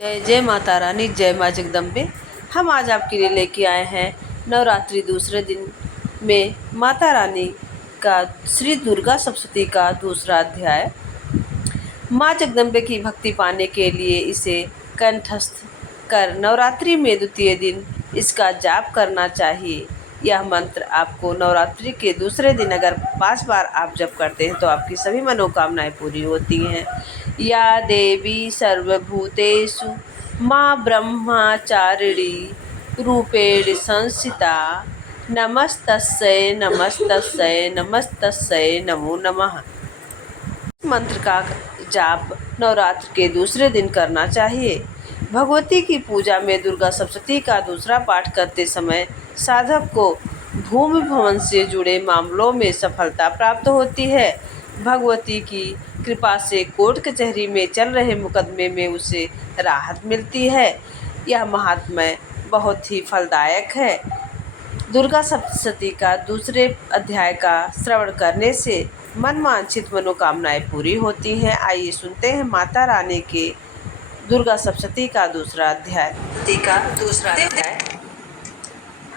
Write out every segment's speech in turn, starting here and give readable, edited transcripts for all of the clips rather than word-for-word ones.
जय जय माता रानी, जय माँ जगदम्बे। हम आज आपके लिए लेके आए हैं नवरात्रि दूसरे दिन में माता रानी का श्री दुर्गा सप्तशती का दूसरा अध्याय। माँ जगदम्बे की भक्ति पाने के लिए इसे कंठस्थ कर नवरात्रि में द्वितीय दिन इसका जाप करना चाहिए। यह मंत्र आपको नवरात्रि के दूसरे दिन अगर 5 बार आप जप करते हैं तो आपकी सभी मनोकामनाएं पूरी होती हैं। या देवी सर्वभूतेषु माँ ब्रह्मचारिणी रूपेण संस्थिता नमस्तस्यै नमस्तस्यै नमस्तस्यै नमो नमः। मंत्र का जाप नवरात्र के दूसरे दिन करना चाहिए। भगवती की पूजा में दुर्गा सप्तशती का दूसरा पाठ करते समय साधक को भूमि भवन से जुड़े मामलों में सफलता प्राप्त होती है। भगवती की कृपा से कोर्ट कचहरी में चल रहे मुकदमे में उसे राहत मिलती है। यह महात्म्य बहुत ही फलदायक है। दुर्गा सप्तशती का दूसरे अध्याय का श्रवण करने से मनवांछित मनोकामनाएं पूरी होती हैं। आइए सुनते हैं माता रानी के दुर्गा सप्तशती का दूसरा अध्याय।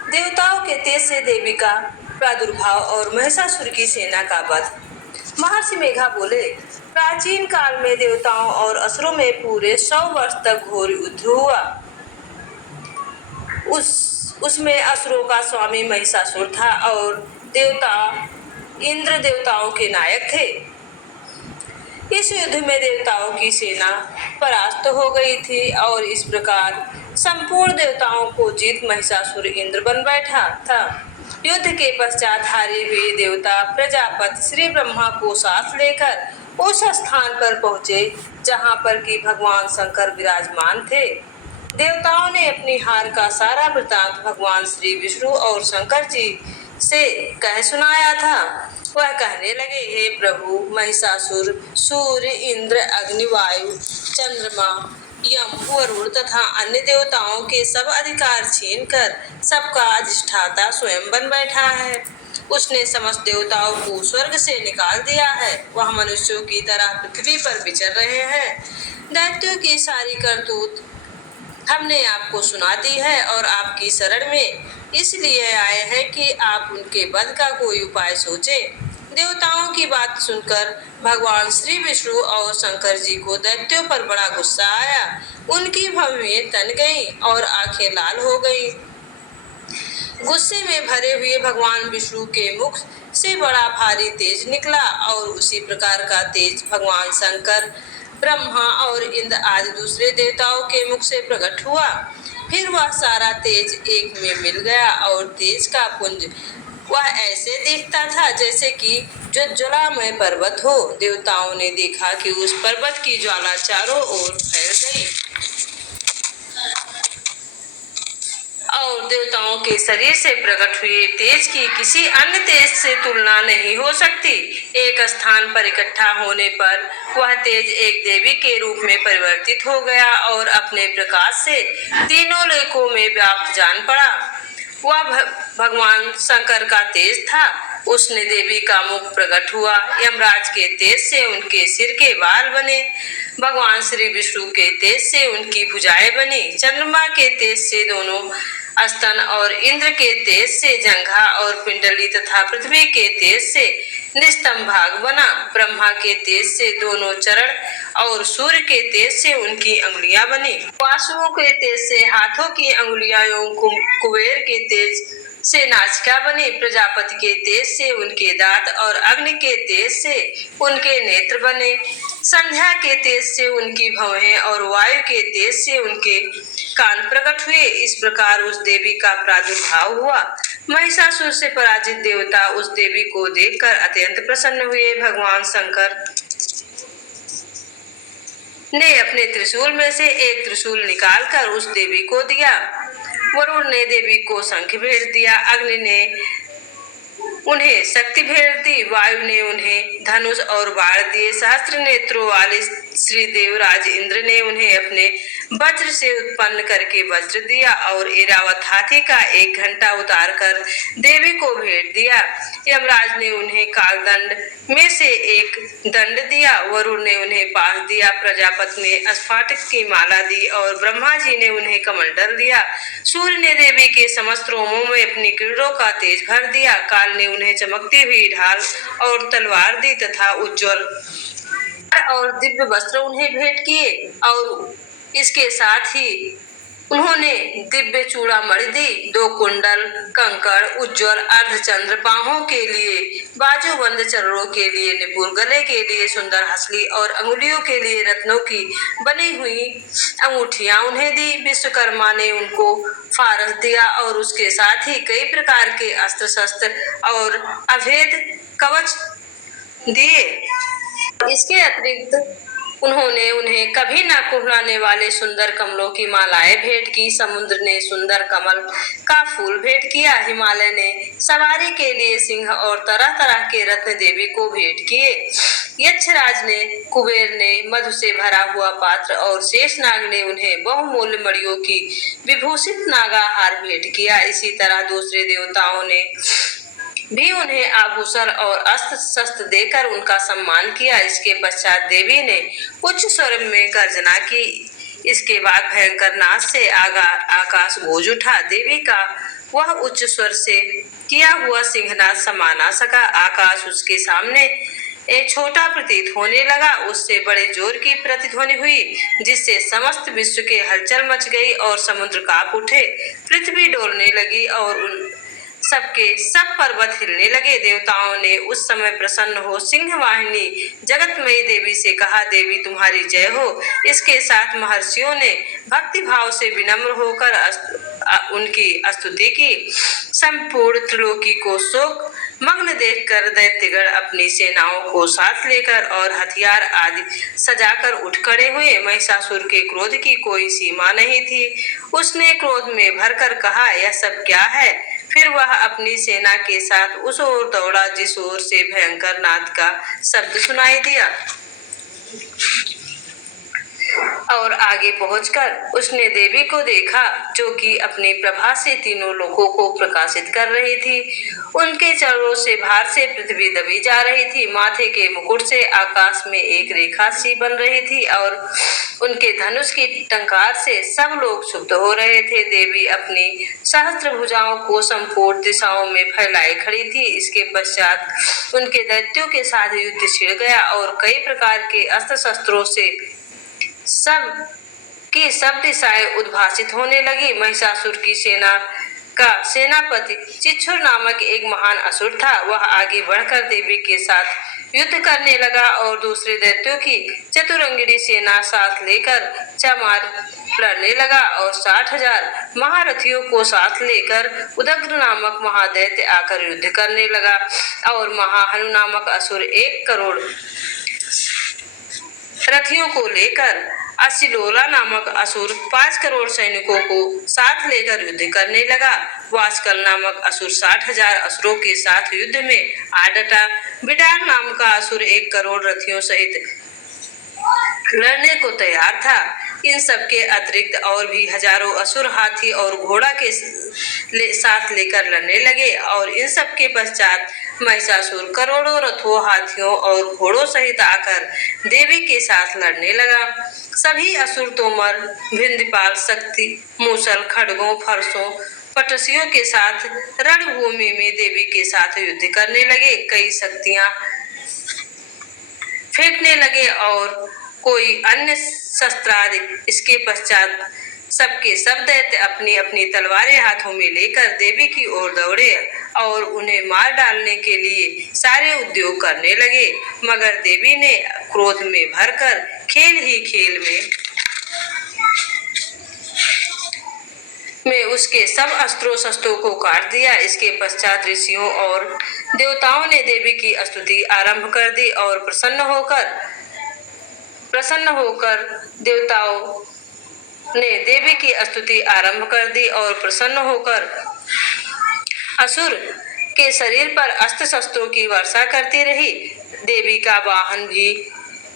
देवताओं के तेज से देवी का प्रादुर्भाव और महिषासुर की सेना का वध। महर्षि मेघा बोले, प्राचीन काल में देवताओं और असुरों में पूरे 100 वर्ष तक घोर युद्ध हुआ। उसमें असुरों का स्वामी महिषासुर था और देवता इंद्र देवताओं के नायक थे। इस युद्ध में देवताओं की सेना परास्त हो गई थी और इस प्रकार संपूर्ण देवताओं को जीत महिषासुर इंद्र बन बैठा था। युद्ध के पश्चात हारे हुए देवता प्रजापति श्री ब्रह्मा को साथ लेकर उस स्थान पर पहुंचे जहां पर कि भगवान शंकर विराजमान थे। देवताओं ने अपनी हार का सारा वृतांत भगवान श्री विष्णु और शंकर जी से कह सुनाया था। वह कहने लगे, हे प्रभु, महिषासुर सूर्य, इंद्र, अग्नि, वायु, चंद्रमा, यम, वरुण तथा अन्य देवताओं के सब अधिकार छीनकर सबका अधिष्ठाता स्वयं बन बैठा है। उसने समस्त देवताओं को स्वर्ग से निकाल दिया है। वह मनुष्यों की तरह पृथ्वी पर विचर रहे हैं। दैत्यों की सारी करतूत हमने आपको सुना दी है और आपकी शरण में इसलिए आए हैं कि आप उनके वध का कोई उपाय सोचें। देवताओं की बात सुनकर भगवान श्री विष्णु और शंकर जी को दैत्यों पर बड़ा गुस्सा आया। उनकी भवें तन गईं और आंखें लाल हो गईं। गुस्से में भरे हुए भगवान विष्णु के मुख से बड़ा भारी तेज निकला और उसी प्रकार का तेज भगवान शंकर, ब्रह्मा और इंद्र आदि दूसरे देवताओं के मुख से प्रकट हुआ। फिर वह सारा तेज एक में मिल गया और तेज का पुंज वह ऐसे दिखता था जैसे कि ज्वालामय पर्वत हो। देवताओं ने देखा कि उस पर्वत की ज्वाला चारों ओर फैल गई और देवताओं के शरीर से प्रकट हुए तेज की किसी अन्य तेज से तुलना नहीं हो सकती। एक स्थान पर इकट्ठा होने पर वह तेज एक देवी के रूप में परिवर्तित हो गया और अपने प्रकाश से तीनों लोकों में व्याप्त जान पड़ा। वह भगवान शंकर का तेज था। उसने देवी का मुख प्रकट हुआ। यमराज के तेज से उनके सिर के बाल बने। भगवान श्री विष्णु के तेज से उनकी भुजाएं बनी। चंद्रमा के तेज से दोनों स्तन और इंद्र के तेज से जंघा और पिंडली तथा पृथ्वी के तेज से निस्तंभ भाग बना। ब्रह्मा के तेज से दोनों चरण और सूर्य के तेज से उनकी अंगुलियां बनी। वासुओं के तेज से हाथों की अंगुलियां एवं कुबेर के तेज से नासिका बनी। प्रजापति के तेज से उनके दांत और अग्नि के तेज से उनके नेत्र बने। संध्या के तेज से उनकी भवें और वायु के तेज से उनके कान प्रकट हुए। इस प्रकार उस देवी का प्रादुर्भाव हुआ। महिषासुर से पराजित देवता उस देवी को देखकर अत्यंत प्रसन्न हुए। भगवान शंकर ने अपने त्रिशूल में से एक त्रिशूल निकालकर उस देवी को दिया। वरुण ने देवी को शंख भेंट दिया। अग्नि ने उन्हें शक्ति भेंट दी। वायु ने उन्हें धनुष और बाण दिए। सहस्त्र नेत्रों वाले श्री देवराज इंद्र ने उन्हें अपने वज्र से उत्पन्न करके वज्र दिया और ऐरावत हाथी का एक घंटा उतार कर देवी को भेंट दिया। यमराज ने उन्हें कालदंड में से एक दंड दिया, वरुण ने उन्हें पास दिया, प्रजापति ने स्फाटिक की माला दी और ब्रह्मा जी ने उन्हें कमंडल दिया। सूर्य ने देवी के समस्त रोमों में अपनी किरणों का तेज भर दिया। काल ने उन्हें चमकती हुई ढाल और तलवार दी तथा उज्ज्वल और दिव्य वस्त्र उन्हें भेंट किए और इसके साथ ही उन्होंने दिव्य चूड़ामणि दी। 2 कुंडल, कंकड़, उज्ज्वल अर्धचंद्र, बाहों के लिए बाजूबंद, चरणों के लिए निपुण, गले के लिए सुंदर हंसली और अंगुलियों के लिए रत्नों की बनी हुई अंगूठियां उन्हें दी। विश्वकर्मा ने उनको फारस दिया और उसके साथ ही कई प्रकार के अस्त्र शस्त्र और अभेद कवच दिए। इसके अतिरिक्त उन्होंने उन्हें कभी न कुहलाने वाले सुंदर कमलों की मालाएं भेंट की। समुद्र ने सुंदर कमल का फूल भेंट किया। हिमालय ने सवारी के लिए सिंह और तरह तरह के रत्न देवी को भेंट किए। यक्षराज ने, कुबेर ने मधु से भरा हुआ पात्र और शेषनाग ने उन्हें बहुमूल्य मणियों की विभूषित नागाहार भेंट किया। इसी तरह दूसरे देवताओं ने भी उन्हें आभूषण और अस्त्र शस्त्र देकर उनका सम्मान किया। इसके पश्चात देवी ने उच्च स्वर में गर्जना की। इसके बाद भयंकर नाद से आकाश गूंज उठा। देवी का वह उच्च स्वर से किया हुआ सिंहनाद समा न सका। आकाश उसके सामने एक छोटा प्रतीत होने लगा। उससे बड़े जोर की प्रतिध्वनि हुई जिससे समस्त विश्व के हलचल मच गई और समुद्र कांप उठे, पृथ्वी डोलने लगी और उन सबके सब पर्वत हिलने लगे। देवताओं ने उस समय प्रसन्न हो सिंहवाहिनी जगतमयी देवी से कहा, देवी तुम्हारी जय हो। इसके साथ महर्षियों ने भक्ति भाव से विनम्र होकर उनकी स्तुति की। संपूर्ण त्रिलोकी को शोक मग्न देखकर दैत्यगण अपनी सेनाओं को साथ लेकर और हथियार आदि सजाकर उठ खड़े हुए। महिषासुर के क्रोध की कोई सीमा नहीं थी। उसने क्रोध में भरकर कहा, यह सब क्या है? फिर वह अपनी सेना के साथ उस ओर दौड़ा जिस ओर से भयंकर नाद का शब्द सुनाई दिया और आगे पहुंचकर उसने देवी को देखा जो कि अपनी प्रभा से तीनों लोकों को प्रकाशित कर रही थी। उनके चरणों से भार से पृथ्वी दबी जा रही थी। माथे के मुकुट से आकाश में एक रेखा सी बन रही थी और उनके धनुष की टंकार से सब लोग क्षुब्ध हो रहे थे। देवी अपनी सहस्त्र भुजाओं को संपूर्ण दिशाओं में फैलाए खड़ी थी। इसके पश्चात उनके दैत्यों के साथ युद्ध छिड़ गया और कई प्रकार के अस्त्र शस्त्रों से सब दिशाएं उद्भासित होने लगी। महिषासुर की सेना का सेनापति चिच्छुर नामक एक महान असुर था। वह आगे बढ़कर देवी के साथ युद्ध करने लगा और दूसरे दैत्यों की चतुरंगिणी सेना साथ लेकर चमार लड़ने लगा और 60,000 महारथियों को साथ लेकर उदग्र नामक महादैत्य आकर युद्ध करने लगा और महाहनु नामक असुर 1 करोड़ रथियों को लेकर असिलोला नामक असुर 5 करोड़ सैनिकों को साथ लेकर युद्ध करने लगा। वाचकल नामक असुर 60,000 असुरों के साथ युद्ध में आ डटा। बिडार नाम का असुर 1 करोड़ रथियों सहित लड़ने को तैयार था। इन सब के अतिरिक्त और भी हजारों असुर हाथी और घोड़ा के साथ लेकर लड़ने लगे और इन सब के पश्चात महिषासुर करोड़ों रथों, हाथियों और घोड़ों सहित आकर देवी के साथ लड़ने लगा। सभी असुर तोमर, भिंदपाल, शक्ति, मूसल, खड्गों, फरसों, पटसियों के साथ रणभूमि में देवी के साथ युद्ध करने लगे। कई शक्तियां फेंकने लगे और कोई अन्य शस्त्रादि। इसके पश्चात सबके सब दैत्य अपनी अपनी तलवारें हाथों में लेकर देवी की ओर दौड़े और उन्हें मार डालने के लिए सारे उद्योग करने लगे। मगर देवी ने क्रोध में भरकर खेल ही खेल में उसके सब अस्त्रों शस्त्रों को काट दिया। इसके पश्चात ऋषियों और देवताओं ने देवी की स्तुति आरंभ कर दी और प्रसन्न होकर देवताओं ने देवी की स्तुति आरंभ कर दी और प्रसन्न होकर असुर के शरीर पर अस्त्र शस्त्रों की वर्षा करती रही। देवी का वाहन भी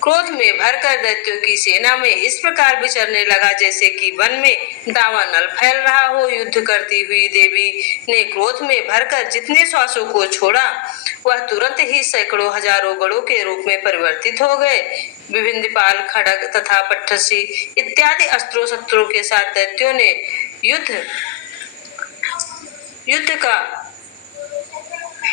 क्रोध में भरकर दैत्यों की सेना में इस प्रकार विचरने लगा जैसे कि वन में दावानल फैल रहा हो। युद्ध करती हुई देवी ने क्रोध में भरकर जितने श्वासों को छोड़ा वह तुरंत ही सैकड़ों हजारों गढ़ों के रूप में परिवर्तित हो गए। विभिन्न दीपाल, खड्ग तथा पट्टसी इत्यादि अस्त्रों शस्त्रों के साथ दैत्यों ने युद्ध का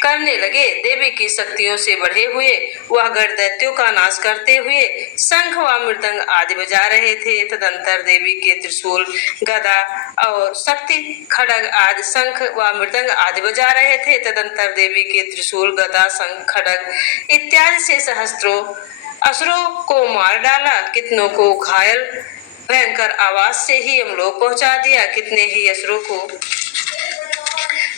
करने लगे। देवी की शक्तियों से बढ़े हुए वह गढ़ दैत्यों का नाश करते हुए शंख व मृदंग आदि बजा रहे थे। तदंतर देवी के त्रिशूल, गदा और शक्ति खड्ग आदि शंख व मृदंग आदि बजा रहे थे। तदंतर देवी के त्रिशूल, गदा, शंख, खड्ग इत्यादि से सहस्त्रों असुरों को मार डाला, कितनों को घायल भयंकर आवाज से ही यमलोक पहुंचा दिया, कितने ही असुरों को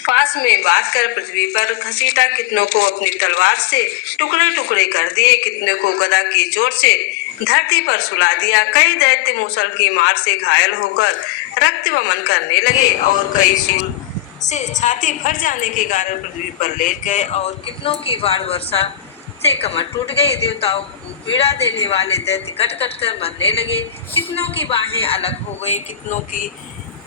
पास में बांध कर पृथ्वी पर घसीटा, कितनों को अपनी तलवार से टुकड़े टुकड़े कर दिए, कितनों को गदा की चोट से धरती पर सुला दिया। कई दैत्य मूसल की मार से घायल होकर रक्त वमन करने लगे और कई शूल से छाती फट जाने के कारण पृथ्वी पर लेट गए और कितनों की बाढ़ वर्षा से कमर टूट गई। देवताओं को पीड़ा देने वाले दैत्य कट कट कर मरने लगे, कितनों की बाहें अलग हो गई, कितनों की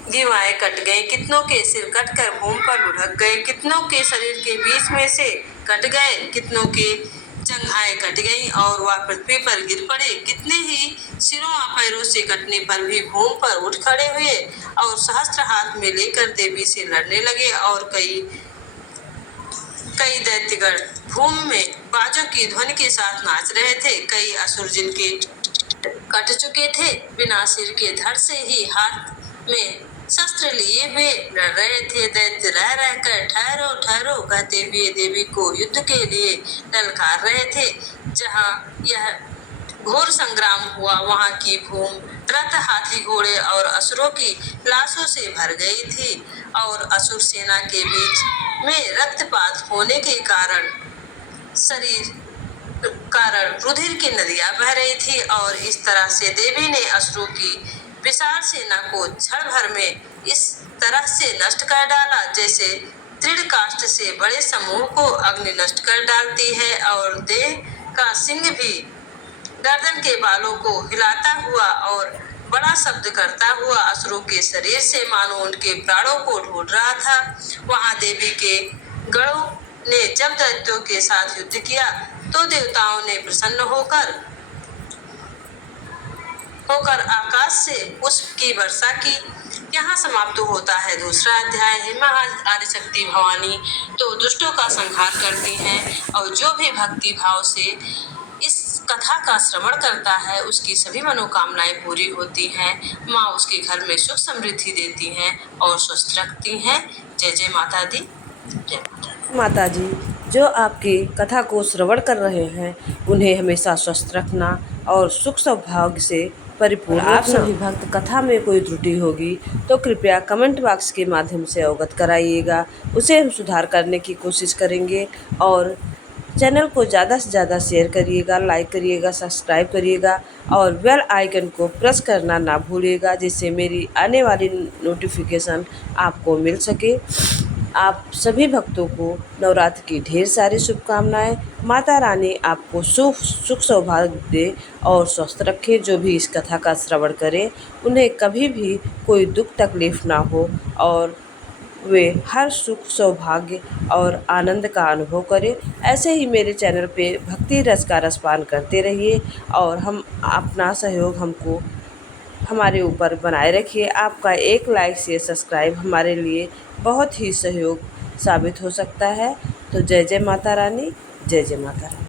जीवाएं कट गई, कितनों के सिर कटकर भूमि पर लुढ़क गए, कितनों के शरीर के बीच में से कट गए, कितनों के जंघाएं कट गईं और वह पृथ्वी पर गिर पड़े, कितने ही सिरों व पैरों से कटने पर भी भूमि पर उठ खड़े हुए और सहस्त्र हाथ में लेकर देवी से लड़ने लगे। और कई दैत्यगण भूमि में बाजों की ध्वनि के साथ नाच रहे थे। कई असुर जिनके कट चुके थे बिना सिर के धड़ से ही हाथ में शस्त्र लिए हुए लड़ रहे थे। दैत्य रह रहकर ठहरो ठहरो कहते हुए देवी को युद्ध के लिए ललकार रहे थे। जहाँ यह घोर संग्राम हुआ वहाँ की भूमि रथ, हाथी, घोड़े और असुरों की लाशों से भर गई थी और असुर सेना के बीच में रक्तपात होने के कारण रुधिर की नदियां बह रही थी। और इस तरह से देवी ने असुरों की विशाल सेना को क्षण भर में इस तरह से नष्ट कर डाला जैसे दृढ़ काष्ठ से बड़े समूह को अग्नि नष्ट कर डालती है और देह का सिंह भी गर्दन के बालों को हिलाता हुआ और बड़ा शब्द करता हुआ असुरों के शरीर से मानो उनके प्राणों को ढूंढ रहा था। वहां देवी के गणों ने जब दैत्यों के साथ युद्ध किया तो देवताओं ने प्रसन्न होकर आकाश से पुष्प की वर्षा की। यहाँ समाप्त होता है दूसरा अध्याय। हेमा आदिशक्ति भवानी तो दुष्टों का संहार करती हैं और जो भी भक्ति भाव से इस कथा का श्रवण करता है उसकी सभी मनोकामनाएं पूरी होती हैं। माँ उसके घर में सुख समृद्धि देती हैं और स्वस्थ रखती हैं। जय जय माता दी। जय माता जी, जो आपकी कथा को श्रवण कर रहे हैं उन्हें हमेशा स्वस्थ रखना और सुख सौभाग्य से परिपूर्ण। आप सभी भक्त कथा में कोई त्रुटि होगी तो कृपया कमेंट बॉक्स के माध्यम से अवगत कराइएगा, उसे हम सुधार करने की कोशिश करेंगे। और चैनल को ज़्यादा से ज़्यादा शेयर करिएगा, लाइक करिएगा, सब्सक्राइब करिएगा और बेल आइकन को प्रेस करना ना भूलिएगा जिससे मेरी आने वाली नोटिफिकेशन आपको मिल सके। आप सभी भक्तों को नवरात्र की ढेर सारी शुभकामनाएं। माता रानी आपको सुख सौभाग्य दे और स्वस्थ रखे। जो भी इस कथा का श्रवण करें उन्हें कभी भी कोई दुख तकलीफ ना हो और वे हर सुख सौभाग्य और आनंद का अनुभव करें। ऐसे ही मेरे चैनल पे भक्ति रस का रसपान करते रहिए और हम अपना सहयोग हमारे ऊपर बनाए रखिए। आपका एक लाइक शेयर सब्सक्राइब हमारे लिए बहुत ही सहयोग साबित हो सकता है। तो जय जय माता रानी, जय जय माता रानी।